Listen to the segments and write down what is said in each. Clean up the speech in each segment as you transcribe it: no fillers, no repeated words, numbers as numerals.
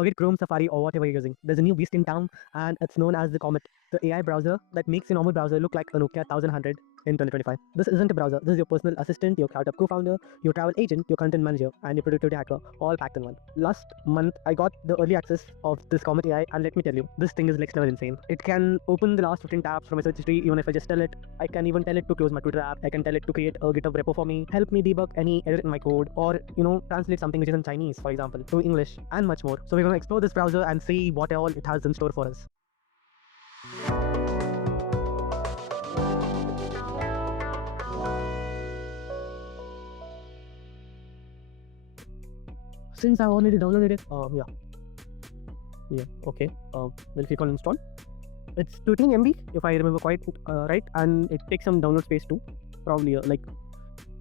Forget Chrome, Safari, or whatever you're using. There's a new beast in town, and it's known as the Comet, the AI browser that makes a normal browser look like a Nokia 1100 in 2025. This isn't a browser. This is your personal assistant, your startup co-founder, your travel agent, your content manager, and your productivity hacker, all packed in one. Last month, I got the early access of this Comet AI, and let me tell you, this thing is next level insane. It can open the last 15 tabs from my search history, even if I just tell it. I can even tell it to close my Twitter app. I can tell it to create a GitHub repo for me, help me debug any error in my code, or translate something which is in Chinese, for example, to English, and much more. So we're going to explore this browser and see what all it has in store for us. Since I already downloaded it, okay. We'll click on install. It's 13 MB if I remember quite right, and it takes some download space too, probably like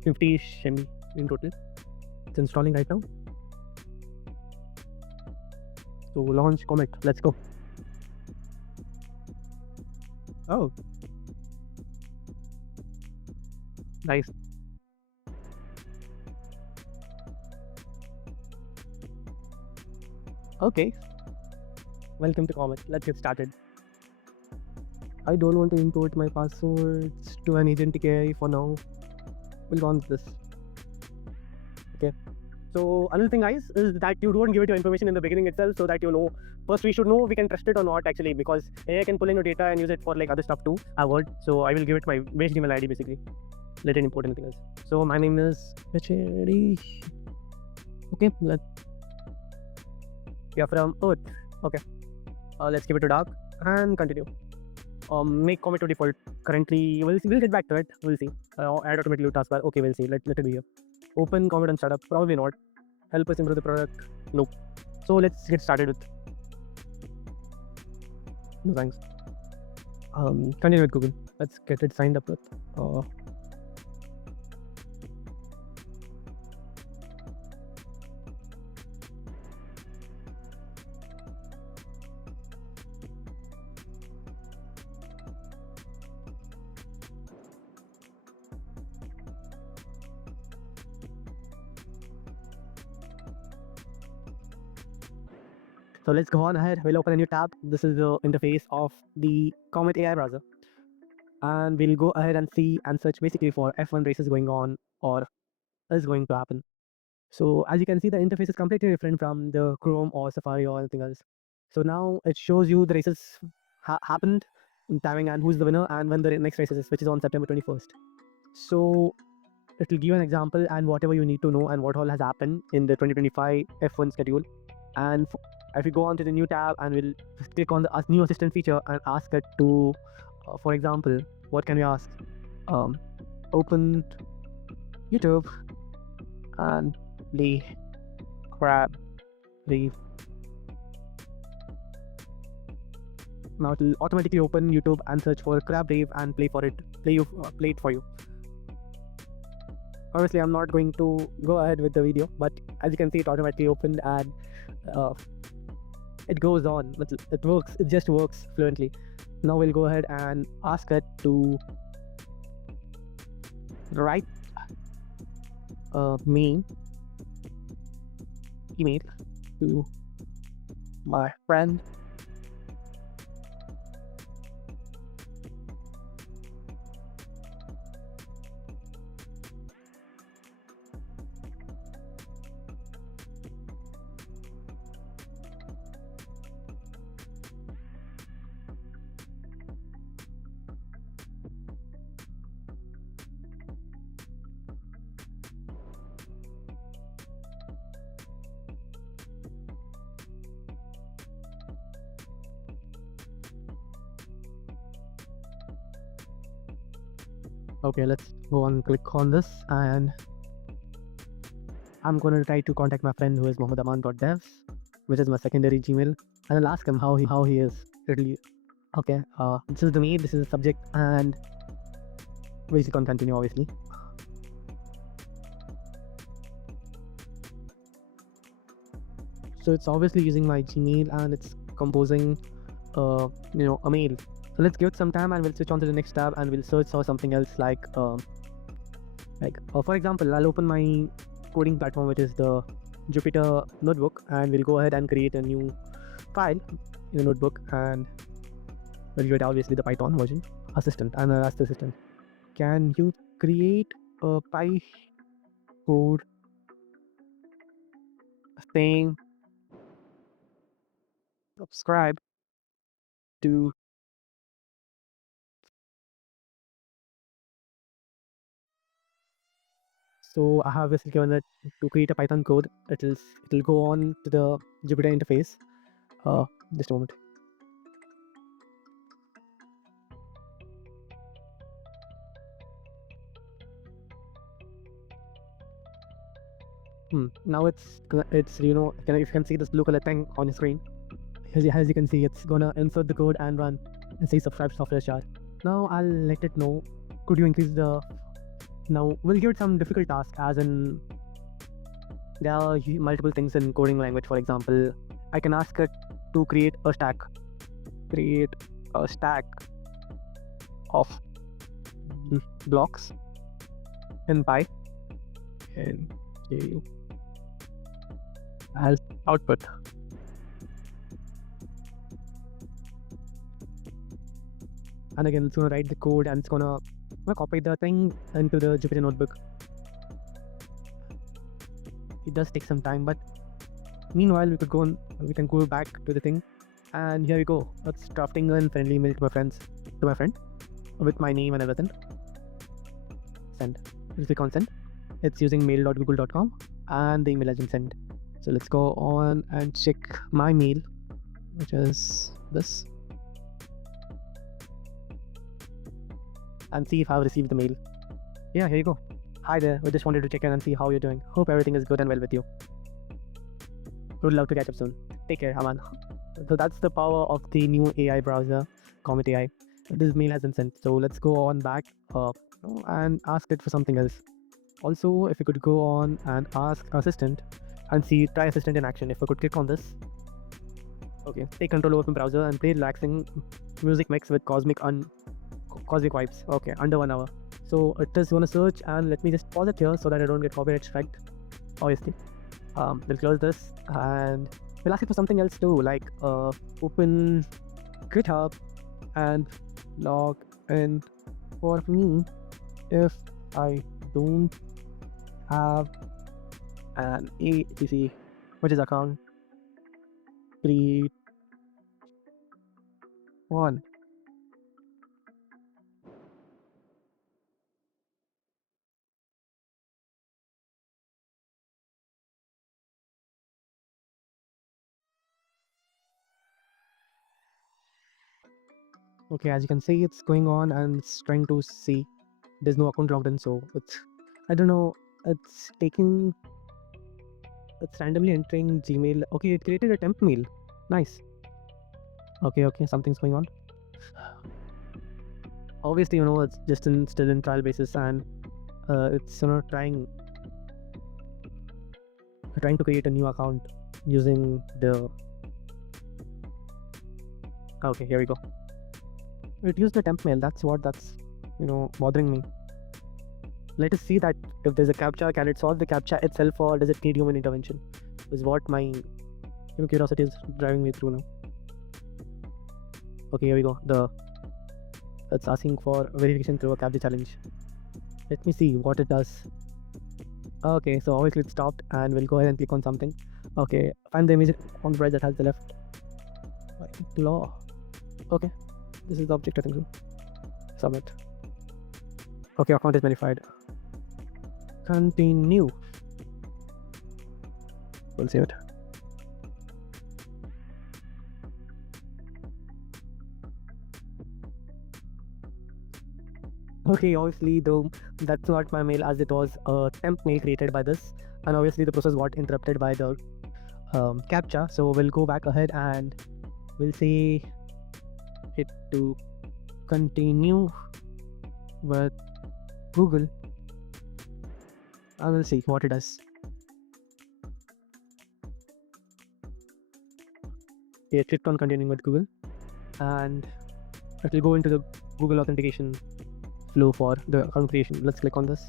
50-ish MB in total. It's installing right now. So launch Comet. Let's go. Oh, nice. Okay. Welcome to Comet. Let's get started. I don't want to import my passwords to an agentic AI for now. We'll launch this. Okay. So another thing, guys, is that you don't give it your information in the beginning itself, so that first we should know we can trust it or not actually, because AI can pull in your data and use it for like other stuff too. I've heard. So I will give it my base Gmail ID basically. Let it import anything else. So my name is Pacheri. Okay, we are from Earth. Okay. Let's give it to dark and continue. Make Comet to default. Currently, we'll get back to it. We'll see. Add automatic loop taskbar. Okay, we'll see. Let it be here. Open Comet and startup. Probably not. Help us improve the product. Nope. So let's get started with. No thanks. Continue with Google. Let's get it signed up with. So let's go on ahead. We'll open a new tab. This is the interface of the Comet AI browser. And we'll go ahead and see and search basically for F1 races going on or is going to happen. So as you can see, the interface is completely different from the Chrome or Safari or anything else. So now it shows you the races happened in timing and who's the winner and when the next race is, which is on September 21st. So it will give you an example and whatever you need to know and what all has happened in the 2025 F1 schedule. And if we go on to the new tab and we'll click on the new assistant feature and ask it to, for example, what can we ask? Open YouTube and play crab reef. Now it will automatically open YouTube and search for crab reef and play it for you. Obviously, I'm not going to go ahead with the video, but as you can see, it automatically opened and it goes on. It works. It just works fluently. Now we'll go ahead and ask it to write me email to my friend. Okay, let's go and click on this, and I'm going to try to contact my friend who is mohammedaman.devs, which is my secondary Gmail, and I'll ask him how he is really. Okay, this is the me, this is the subject, and we'll click on continue obviously. So it's obviously using my Gmail and it's composing a mail. So let's give it some time and we'll switch on to the next tab and we'll search for something else like for example, I'll open my coding platform, which is the Jupyter notebook, and we'll go ahead and create a new file in the notebook, and we'll give it obviously the Python version assistant, and ask the assistant, can you create a Py code saying subscribe to. So I have basically given it to create a Python code. It'll go on to the Jupyter interface. Just a moment. Now it's if you can see this blue color thing on your screen. As you can see, it's gonna insert the code and run and say subscribe to SoftwareAchaar. Now I'll let it know. Could you increase the. Now we'll give it some difficult task, as in there are multiple things in coding language. For example, I can ask it to create a stack of blocks in Py, and you as output. And again, it's gonna write the code, and it's gonna copy the thing into the Jupyter notebook. It does take some time, but meanwhile we can go back to the thing, and here we go. It's drafting a friendly email to my friend with my name and everything. Send. Let's click on send. It's using mail.google.com, and the email has been sent. So let's go on and check my mail, which is this, and see if I've received the mail. Yeah, here you go. Hi there, we just wanted to check in and see how you're doing. Hope everything is good and well with you. Would love to catch up soon. Take care, Aman. So that's the power of the new AI browser, Comet AI. This mail has been sent. So let's go on back and ask it for something else. Also, if we could go on and ask Assistant and try Assistant in action. If I could click on this. Okay, take control over the browser and play relaxing music mix with cosmic vibes. Okay, under 1 hour. So it is going to search, and let me just pause it here so that I don't get copyright striked, obviously. We'll close this, and we'll ask it for something else too, like open GitHub and log in for me if I don't have an ATC, which is account. Create one. Okay, as you can see, it's going on and it's trying to see. There's no account logged in, so I don't know. It's randomly entering Gmail. Okay, it created a temp mail. Nice. Okay, something's going on. Obviously, it's just still in trial basis, and it's trying to create a new account using the. Okay, here we go. It used the temp mail. That's bothering me. Let us see that if there's a CAPTCHA, can it solve the CAPTCHA itself, or does it need human intervention? Is what my curiosity is driving me through now. Okay, here we go. It's asking for verification through a CAPTCHA challenge. Let me see what it does. Okay, so obviously it stopped, and we'll go ahead and click on something. Okay, find the image on the right that has the left law. Okay, this is the object, I think so. Submit. Okay, account is verified. Continue. We'll save it. Okay, obviously though that's not my mail, as it was a temp mail created by this, and obviously the process got interrupted by the CAPTCHA. So we'll go back ahead and we'll say it to continue with Google, and we'll see what it does. Okay, clicked on continuing with Google, and it will go into the Google authentication flow for the account creation. Let's click on this.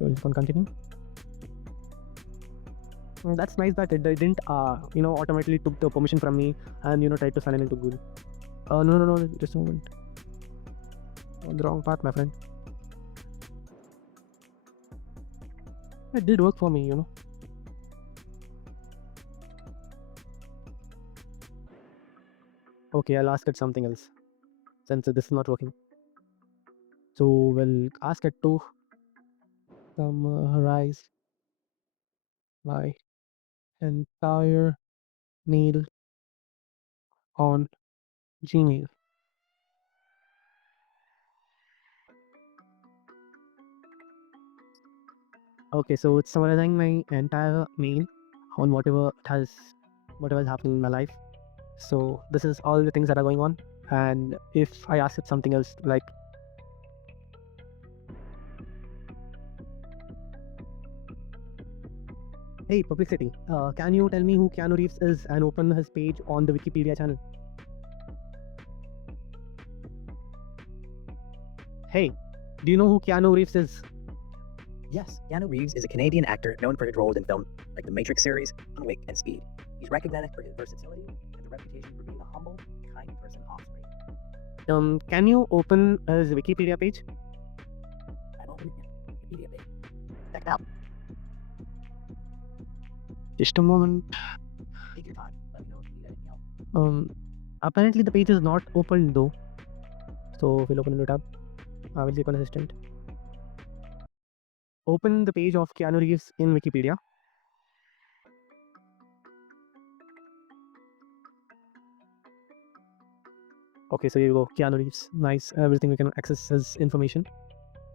We'll we'll click on continue. That's nice that it didn't automatically took the permission from me and tried to sign in into Google. No, just a moment. On the wrong path, my friend. It did work for me. Okay, I'll ask it something else since this is not working. So we'll ask it to summarize my entire mail on Gmail. Okay, so it's summarizing my entire mail on whatever has happened in my life. So this is all the things that are going on. And if I ask it something else like, hey Perplexity, can you tell me who Keanu Reeves is and open his page on the Wikipedia channel? Hey, do you know who Keanu Reeves is? Yes, Keanu Reeves is a Canadian actor known for his roles in films like the Matrix series, John Wick, and Speed. He's recognized for his versatility and a reputation for being a humble and kind person off screen. Can you open his Wikipedia page? I'm opening his Wikipedia page. Check it out. Just a moment. Take your time. Let me know if you need anything else. Apparently the page is not opened though. So we'll open a new tab. I will click on assistant. Open the page of Keanu Reeves in Wikipedia. Okay, so here you go, Keanu Reeves. Nice, everything we can access his information.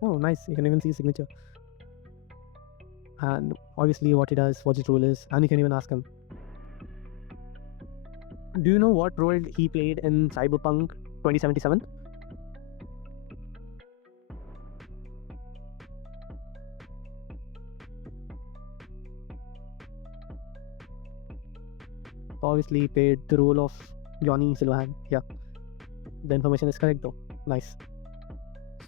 Oh, nice, you can even see his signature. And obviously what he does, what his role is, and you can even ask him. Do you know what role he played in Cyberpunk 2077? Obviously he played the role of Johnny Silverhand. Yeah, the information is correct though. Nice.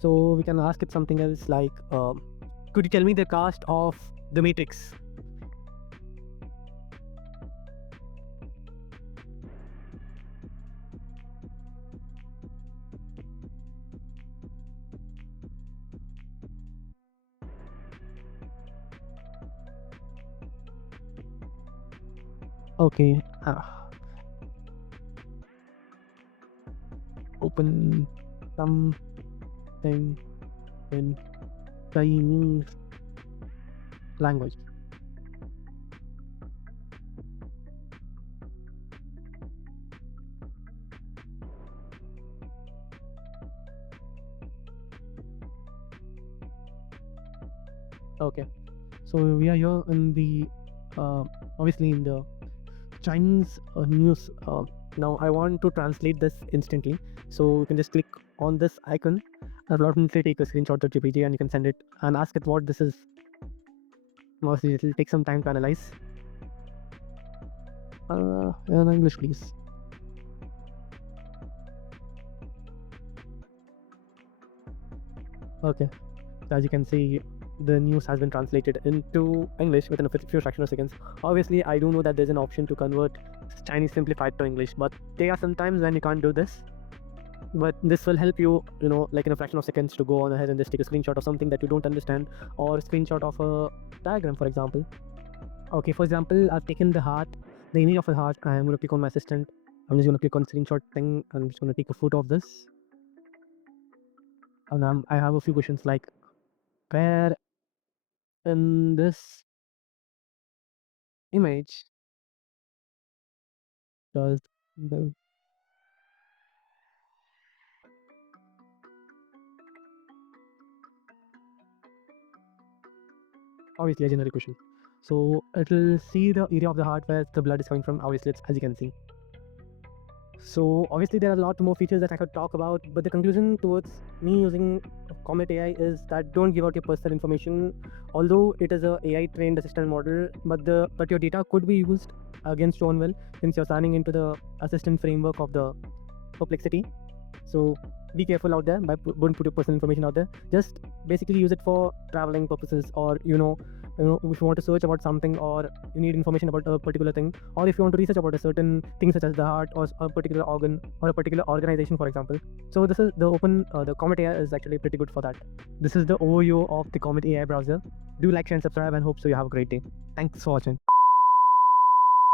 So we can ask it something else like, could you tell me the cast of The Matrix? Okay. Open something in Chinese language. Okay, so we are here in the obviously in the Chinese news. Now I want to translate this instantly, so you can just click on this icon and automatically take a screenshot of JPG and you can send it and ask it what this is. Mostly it will take some time to analyze. In English please. Okay, so as you can see, the news has been translated into English within a few fraction of seconds. Obviously, I do know that there's an option to convert Chinese simplified to English, but there are some times when you can't do this. But this will help you, like in a fraction of seconds to go on ahead and just take a screenshot of something that you don't understand or a screenshot of a diagram, for example. Okay, for example, I've taken the heart, the image of a heart. I'm going to click on my assistant. I'm just going to click on screenshot thing. I'm just going to take a photo of this. And I have a few questions like, where in this image does the obviously a generic question, so it will see the area of the heart where the blood is coming from. Obviously it's as you can see. So obviously there are a lot more features that I could talk about, but the conclusion towards me using Comet AI is that don't give out your personal information. Although it is a AI trained assistant model, but your data could be used against your own will since you're signing into the assistant framework of the Perplexity. So be careful out there. Don't put your personal information out there. Just basically use it for traveling purposes, or if you want to search about something, or you need information about a particular thing, or if you want to research about a certain thing such as the heart or a particular organ or a particular organization, for example. So this is the Comet AI is actually pretty good for that. This is the overview of the Comet AI browser. Do like, share, and subscribe, and hope so you have a great day. Thanks for watching.